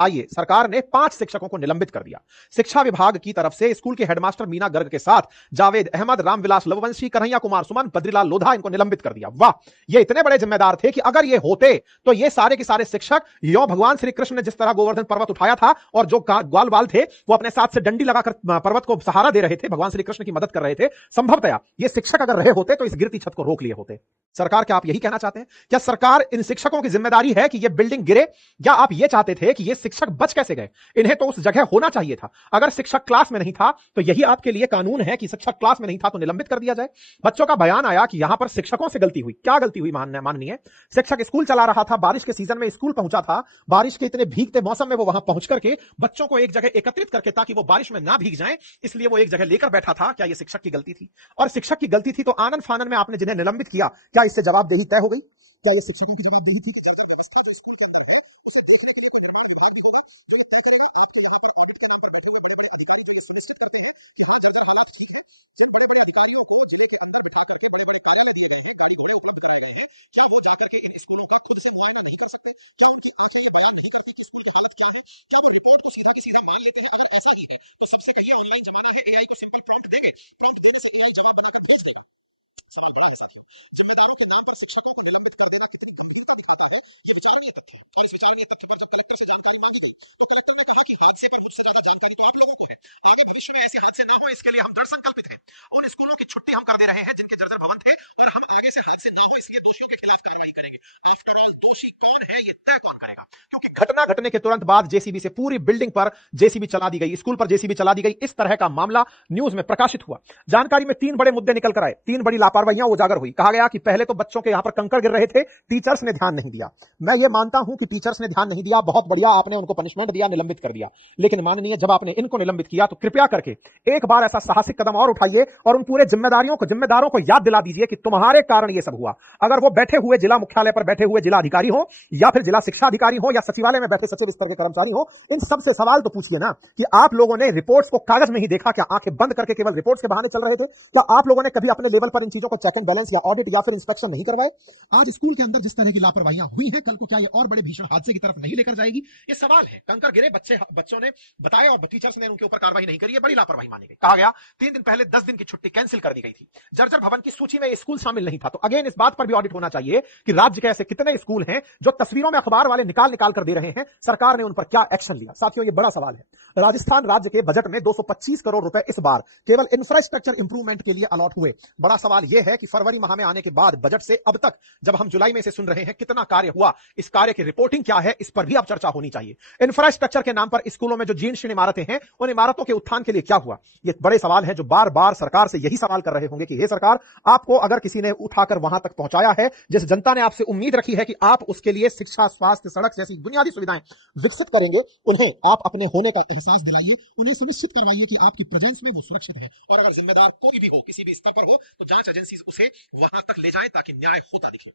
आइए, सरकार ने 5 शिक्षकों को निलंबित कर दिया। शिक्षा विभाग की तरफ से स्कूल के हेडमास्टर मीना गर्ग के साथ जावेद अहमद, रामविलास लववंशी, कन्हैया कुमार सुमन, बद्रीलाल लोधा, इनको निलंबित कर दिया। वाह, ये इतने बड़े जिम्मेदार थे कि अगर ये होते तो ये सारे के सारे शिक्षक यो भगवान श्री कृष्ण ने जिस तरह गोवर्धन पर्वत उठाया था और जो ग्वाल बाल थे वो अपने साथ से डंडी लगाकर पर्वत को सहारा दे रहे थे, भगवान श्री कृष्ण की मदद कर रहे थे, संभवतया ये शिक्षक अगर रहे होते तो इस गिरती छत को रोक लिए होते। सरकार, क्या आप यही कहना चाहते हैं? क्या सरकार इन शिक्षकों की जिम्मेदारी है कि ये बिल्डिंग गिरे, या आप ये चाहते थे कि ये शिक्षक बच कैसे गए? इन्हें तो उस जगह होना चाहिए था। अगर शिक्षक क्लास में नहीं था तो यही आपके लिए कानून है कि शिक्षक क्लास में नहीं था तो निलंबित कर दिया जाए। बच्चों का बयान आया कि यहां पर शिक्षकों से गलती हुई। क्या गलती हुई माननीय? शिक्षक स्कूल चला रहा था, बारिश के सीजन में स्कूल पहुंचा था, बारिश के इतने भीगते मौसम में वो वहां पहुंच करके बच्चों को एक जगह एकत्रित करके ताकि वो बारिश में ना भीग जाएं, इसलिए वो एक जगह लेकर बैठा था। क्या यह शिक्षक की गलती थी? और शिक्षक की गलती थी तो आनंद फानन में आपने जिन्हें निलंबित किया, क्या इससे जवाबदेही तय हो गई? क्या यह शिक्षकों की जवाबदेही थी कि जर्जर व्यवस्था जो स्कूल के अंदर है उसे देखने के लिए कोई निर्माण विभाग भी होगा जो यह तय करेगा? आपके यहां पर ऑडिट के नाम पर बैठे हुए बड़े बड़े अधिकारी जो यह सुनिश्चित करते हैं कि हां जर्जर हालात ठीक हैं, जिन बड़े बड़े अधिकारियों को जिले के अंदर बिठा करके बड़े बड़े कार्यालय दिए गए हैं, गाड़ी घोड़े उपलब्ध कराए गए हैं, क्या वो जाकर के इन स्कूलों का खुद से मुआयना नहीं कर सकते? क्या उनकी आंखें ये बयान नहीं करती कि स्कूल की हालत क्या है? क्या वो रिपोर्ट को सीधा की सीधा मान लेते हैं? अगर ऐसा ही है तो सबसे कहिए, ऑनलाइन जमाना है, एआई को सिंपल प्रॉम्प्ट देंगे, प्रॉम्प्ट देने से एआई जवाब बनाकर भेज देगा। सवाल बड़ा है साथियों। जिम्मेदारों के नाम पर शिक्षकों को निलंबित कर देना कितनी गंभीरता दिखाता है, यह विचारणीय तथ्य है। और इस विचारणीय तथ्य पर जब कलेक्टर से जानकारी मांगी गई तो कलेक्टर ने कहा कि हादसे पर मुझसे ज्यादा जानकारी तो आप लोगों को है, आगे भविष्य में ऐसे हादसे ना हो इसके लिए हम दृढ़ संकल्पित हैं। उन स्कूलों की छुट्टी हम कर दे रहे हैं जिनके जर्जर भवन थे, और हम आगे से हादसे ना हो इसलिए दोषियों के खिलाफ कार्रवाई करेंगे। आफ्टर ऑल दोषी कौन है यह तय कौन करेगा? क्योंकि घटना घटने के तुरंत बाद जेसीबी से पूरी बिल्डिंग पर जेसीबी चला दी गई, स्कूल पर जेसीबी चला दी गई। इस तरह का मामला न्यूज में प्रकाशित हुआ। जानकारी में 3 बड़े मुद्दे निकल कर आए, 3 बड़ी लापरवाहियां उजागर हुई। कहा गया कि पहले तो बच्चों के यहां पर कंकड़ गिर रहे थे, टीचर्स ने ध्यान नहीं दिया। मैं यह मानता हूं कि टीचर्स ने ध्यान नहीं दिया, बहुत बढ़िया, आपने उनको पनिशमेंट दिया, निलंबित कर दिया। लेकिन माननीय, जब आपने इनको निलंबित किया तो कृपया करके एक बार ऐसा साहसिक कदम और उठाइए और उन पूरे जिम्मेदारों को याद दिला दीजिए कि तुम्हारे कारण यह सब हुआ। अगर वो बैठे हुए जिला मुख्यालय पर बैठे हुए जिला अधिकारी हो, या फिर जिला शिक्षा अधिकारी हो, या सचिवालय में बैठे सचिव स्तर के कर्मचारी हो, इन सबसे सवाल तो पूछिए ना कि आप लोगों ने रिपोर्ट्स को कागज में ही देखा? क्या आंखें बंद करके केवल रिपोर्ट्स के बहाने चल रहे थे? क्या आप लोगों ने कभी अपने लेवल पर इन चीजों को चेक एंड बैलेंस या ऑडिट या फिर इंस्पेक्शन नहीं करवाए? आज स्कूल के अंदर जिस तरह की लापरवाहियां हुई हैं, कल को क्या ये और बड़े भीषण हादसे की तरफ नहीं लेकर जाएगी? ये सवाल है। कंकर गिरे, बच्चों ने बताया और टीचर्स ने उनके ऊपर कार्रवाई नहीं करी, बड़ी लापरवाही मानी गई। कहा गया 3 दिन पहले 10 दिन की छुट्टी कैंसिल कर दी गई थी। जर्जर भवन की सूची में स्कूल शामिल नहीं था। तो अगेन इस बात पर भी ऑडिट होना चाहिए कि राज्य के ऐसे कितने स्कूल हैं जो तस्वीरों में अखबार वाले निकाल कर दे रहे हैं, सरकार ने उन पर क्या एक्शन लिया? साथियों, ये बड़ा सवाल है। राजस्थान राज्य के बजट में 225 करोड़ रुपए इस बार केवल इंफ्रास्ट्रक्चर इंप्रूवमेंट के लिए अलॉट हुए। बड़ा सवाल यह है कि फरवरी माह में आने के बाद बजट से अब तक, जब हम जुलाई में इसे सुन रहे हैं, कितना कार्य हुआ, इस कार्य की रिपोर्टिंग क्या है, इस पर भी अब चर्चा होनी चाहिए। इंफ्रास्ट्रक्चर के नाम पर स्कूलों में जो जीर्ण शीर्ण इमारतें हैं, उन इमारतों के उत्थान के लिए क्या हुआ? ये बड़े सवाल हैं जो बार बार सरकार से यही सवाल कर रहे होंगे कि हे सरकार, आपको अगर किसी ने उठाकर वहां तक पहुंचाया है, जिस जनता ने आपसे उम्मीद रखी है कि आप उसके लिए शिक्षा, स्वास्थ्य, सड़क जैसी बुनियादी सुविधाएं विकसित करेंगे, उन्हें आप अपने होने का एहसास दिलाइए, उन्हें सुनिश्चित करवाइए कि आपकी प्रेजेंस में वो सुरक्षित हैं। और अगर जिम्मेदार कोई भी हो, किसी भी स्तर पर हो, तो जांच एजेंसी उसे वहां तक ले जाएं ताकि न्याय होता दिखे।